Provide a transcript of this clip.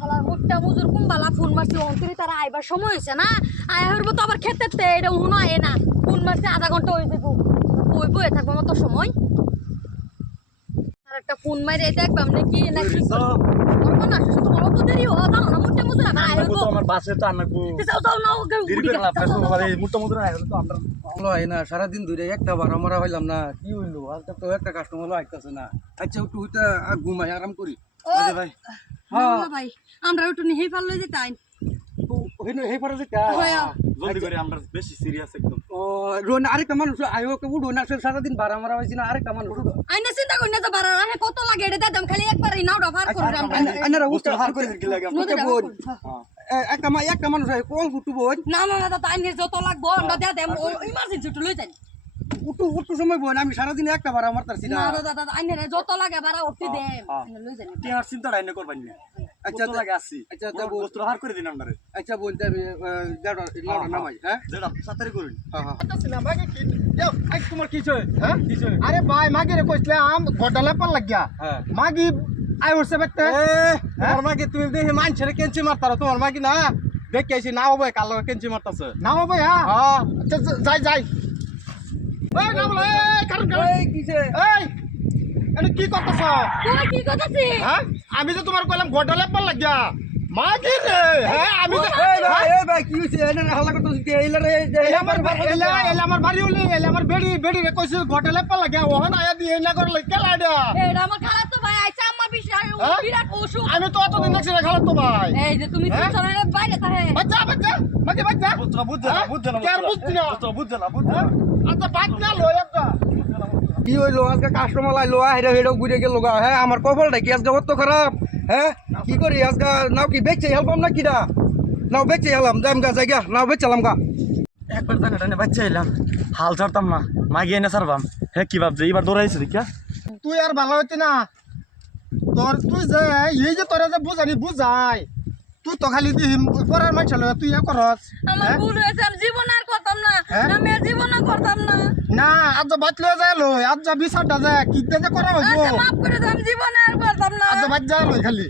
শালার মুট্টা মুজুর কুম্বালা ফোন মারছি অন্তরি তারা আইবার সময় হয়েছে না আয় হইব তো আবার খেতে এটা উনো আয় না ফোন মারছি আধা ঘন্টা হয়ে যাবো বই বয়ে থাকবো মতো সময় আর একটা ফোন মারে দেখবাম নাকি নাকি করবো না তোমার তো দেরি হ জানো না মুট্টা মুজুর আবার আয় হইব আমার বাসে তো আনাকু যাও যাও না দেরি করে লাভ নাই সবাই মুট্টা মুদ্রা আয় তো আমরা ভালো হয় না সারাদিন ধরে একটা বার আমরা হইলাম না কি হইলো আজকে তো একটা কাস্টমারও আইতাছে না আচ্ছা একটু হইতে ঘুমাই আরাম করি আরে ভাই হ্যাঁ ভাই আমরা একটু নিয়ে ফেললে যেতাই হইনো হে পড়া যে জলদি করে আমরা বেশি সিরিয়াস একদম ও রোন আরেকটা মানুষ আয়ো কে উড়ো না সারাদিন বার আমরা হইছি না আরেকটা মানুষ আইনা চিন্তা করি না যে বাড়া রাহে কত লাগে এটা দাম খালি একবারই নাওটা ফার করে আমরা আনারা উস্তা হার করে কি লাগে উস্তা বোন একটা মানুষ হয় কোন ফুটু বোন না না না দাদা আইনের যত লাগবো আমরা দেয়া দেম ইমার্জেন্সি একটু লই যাই উঠু সময় বোন আমি সারাদিন একটা বার আমার তারছি না না দাদা দাদা আইনের যত লাগে বাড়া উঠতে দেম লই যাই কি আর চিন্তা রাইনে করবেন না আচ্ছা আচ্ছা লাগে আসি আচ্ছা আচ্ছা বস্তু হার করে দিন আমরা আচ্ছা বলতে আমি লড়া নামাই হ্যাঁ যেটা সাতারি করুন হ্যাঁ হ্যাঁ তোমার কিছু হ্যাঁ আরে ভাই মাগি রে কইছিলাম গডালে পাল লাগিয়া হ্যাঁ মাগি আই উঠছে বেতে তোমার মাকে তুমি দেখে মানছে কেঞ্চি মারতারো তোমার মাকি না দেখে আইছি না হবে কালো কেঞ্চি মারতাছে নাও ভাই হ্যাঁ হ্যাঁ আচ্ছা যাই যাই এই না বলে এই কারণ এই কিছে এই এটা কি করতেছ তুই কি করতেছিস হ্যাঁ আমি যে তোমার কইলাম গডালে পাল লাগিয়া মাগি রে হ্যাঁ আমি এই ভাই কি হইছে এনে হাল্লা করতেছিস কি এইলা রে এলা আমার বাড়ি হলি এলা আমার বেড়ি রে কইছে গডালে পাল লাগিয়া ওহন আয়া দি এলা করে লই কেলা এটা এটা আমার খালা তো ভাই আইছে আমার বিষয় বিরাট অসুখ আমি তো অতদিন দেখছি রে খালা তো ভাই এই যে তুমি চলে বাইরে থাকে বাচ্চা মাগি বাচ্চা বুঝছ না কে আর বুঝছি না বুঝছ না বুঝছ না আচ্ছা বাচ্চা লই একটা কি হইলো আজকে কাস্টমার লাইলো হেডা হেডা ঘুরে গেল গা হ্যাঁ আমার কপালটা কি আজকে অত খারাপ হ্যাঁ কি করি আজকে নাও কি বেচে হেলবাম না কিডা নাও বেচে হেলাম যাম গা জায়গা নাও বেচালাম গা একবার টানে টানে বাচ্চা এলাম হাল ছাড়তাম না মাগিয়ে এনে ছাড়বাম হ্যাঁ কি ভাবছে এবার দৌড়াইছে দেখিয়া তুই আর ভালো হইতি না তুই যে এই যে তোরা যে বুঝাই তুই তো খালি পরের মানুষ তুই এ করস আমার ভুল হয়েছে আমি জীবন আর করতাম না আমি আর জীবন আর করতাম না না আজ যে বাত লয়ে যায় লই আজ যে বিচারটা যায় কি যে করা হইব আচ্ছা মাফ করে দাও আমি জীবন আর করতাম না আজ যে বাত যায় লই খালি